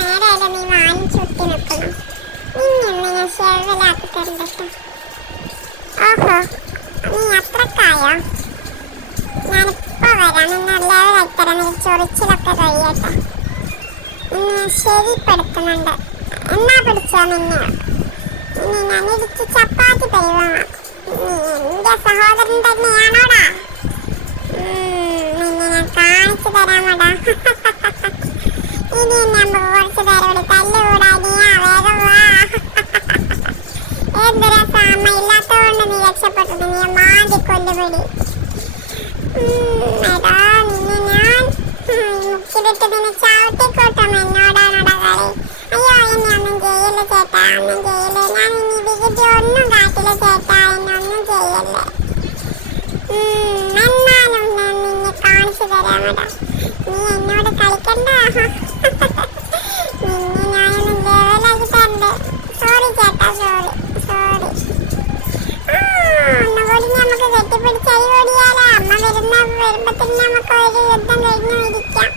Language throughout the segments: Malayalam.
നേരമായാലും നീ വാലും ചുറ്റി നിൽക്കണം. നിന്നെ ഞാൻ ഷെവലാക്കി തരണ്ടട്ടോ. ഓഹോ, നീ അത്രക്കായോ? ഞാനിപ്പോ വരാം. നിന്നെ ലെവലാക്കി തരാം. നീ ചൊറിച്ചിലൊക്കെ കഴിയട്ടെ. നിന്നെ ശരിപ്പെടുത്തുന്നുണ്ട്. എന്നാ പിടിച്ചോ നിന്നെ. ഇനി ഞാൻ ഇടിച്ച് ചപ്പാത്തി പരിവാക്കും. നീ എന്റെ സഹോദരൻ തന്നെയാണോടാ? നിന്നെ ഞാൻ കാണിച്ചു തരാമോടാ. ഇനി നമുക്ക് കുറച്ചു നേരം ഇവിടെ തല്ലുകൂടാ. നീയാ വേഗം വാ. എന്ത് രസം, അമ്മ ഇല്ലാത്തതുകൊണ്ട് നീ രക്ഷപ്പെട്ടത്. നീ മാതി കൊല്ലുപിടി. എടാ നിന്നെ ഞാൻ മുക്കിലിട്ട് നിന്നെ ചവിട്ടിക്കൂട്ടും. എന്നോടാണോടാ കളി? അയ്യോ, എന്നെ ഒന്നും ചെയ്യില്ല ചേട്ടാ, ഒന്നും ചെയ്യില്ല. ഞാൻ ഇനി വികൃതി ഒന്നും കാട്ടില്ല ചേട്ടാ, എന്നെ ഒന്നും ചെയ്യല്ലേ. എന്നാലും ഞാൻ നിന്നെ കാണിച്ചു തരാമടാ. നീ എന്നോട് കളിക്കണ്ട. നിന്നെ ഞാനൊന്ന് ലെവലാക്കി തരണ്ടേ. സോറി ചേട്ടാ, സോറി സോറി. ഒന്നുകൂടി നമുക്ക് കെട്ടിപ്പിടിച്ച് അരി ഓടിയാലോ. അമ്മ വരുമ്പത്തിന് നമുക്ക് ഒരു യുദ്ധം കഴിഞ്ഞു ഇരിക്കാം.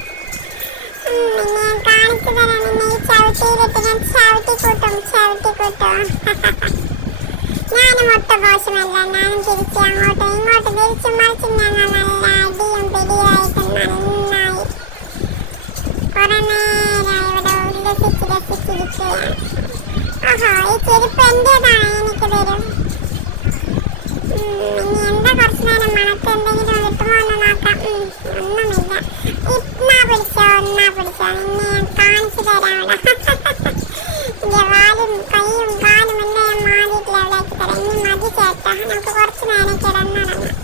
നിന്നെ ഞാൻ കാണിച്ചു തരാം. നിന്നെ ഈ ചവിട്ടിയിലിട്ട് ഞാൻ ചവിട്ടിക്കൂട്ടും. ഞാനും ഒട്ടും മോശമല്ല. ഞാനും തിരിച്ച് അങ്ങോട്ടും ഇങ്ങോട്ടും തിരിച്ചും മറിച്ചും ഞങ്ങൾ നല്ല അടിയും പിടിയായിട്ട് നന്നായി കുറെ നേരമായി ഇവിടെ ഉല്ലസിച്ചിരിക്കുകയാണ്. ഓഹോ, ഈ ചെരുപ്പ് എന്റേതാണ്. എനിക്ക് തരും. ഇനി എന്താ കുറച്ചു നേരം മണത്ത് എന്തെങ്കിലും കിട്ടുമോ എന്ന് നോക്കാം. ഒന്നുമില്ല. ഒന്നാ പിടിച്ചോ. നിന്നെ ഞാൻ കാണിച്ചു തരാമടാ. എന്റെ വാലും കൈയും കാലും എല്ലാം ഞാൻ മാറിയിട്ട് ലെവലാക്കി തരാം. ഇനി മതി ചേട്ടാ, നമുക്ക് കുറച്ചു നേരം കിടന്നുറങ്ങാം.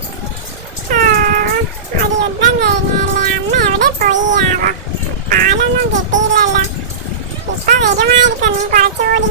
ഒരു യുദ്ധം കഴിഞ്ഞല്ലേ. അമ്മ എവിടെ പോയി ആവോ? പാലൊന്നും കിട്ടിയില്ലല്ലോ. ഇപ്പൊ വരുമായിരിക്കും. നീ കുറച്ചുകൂടി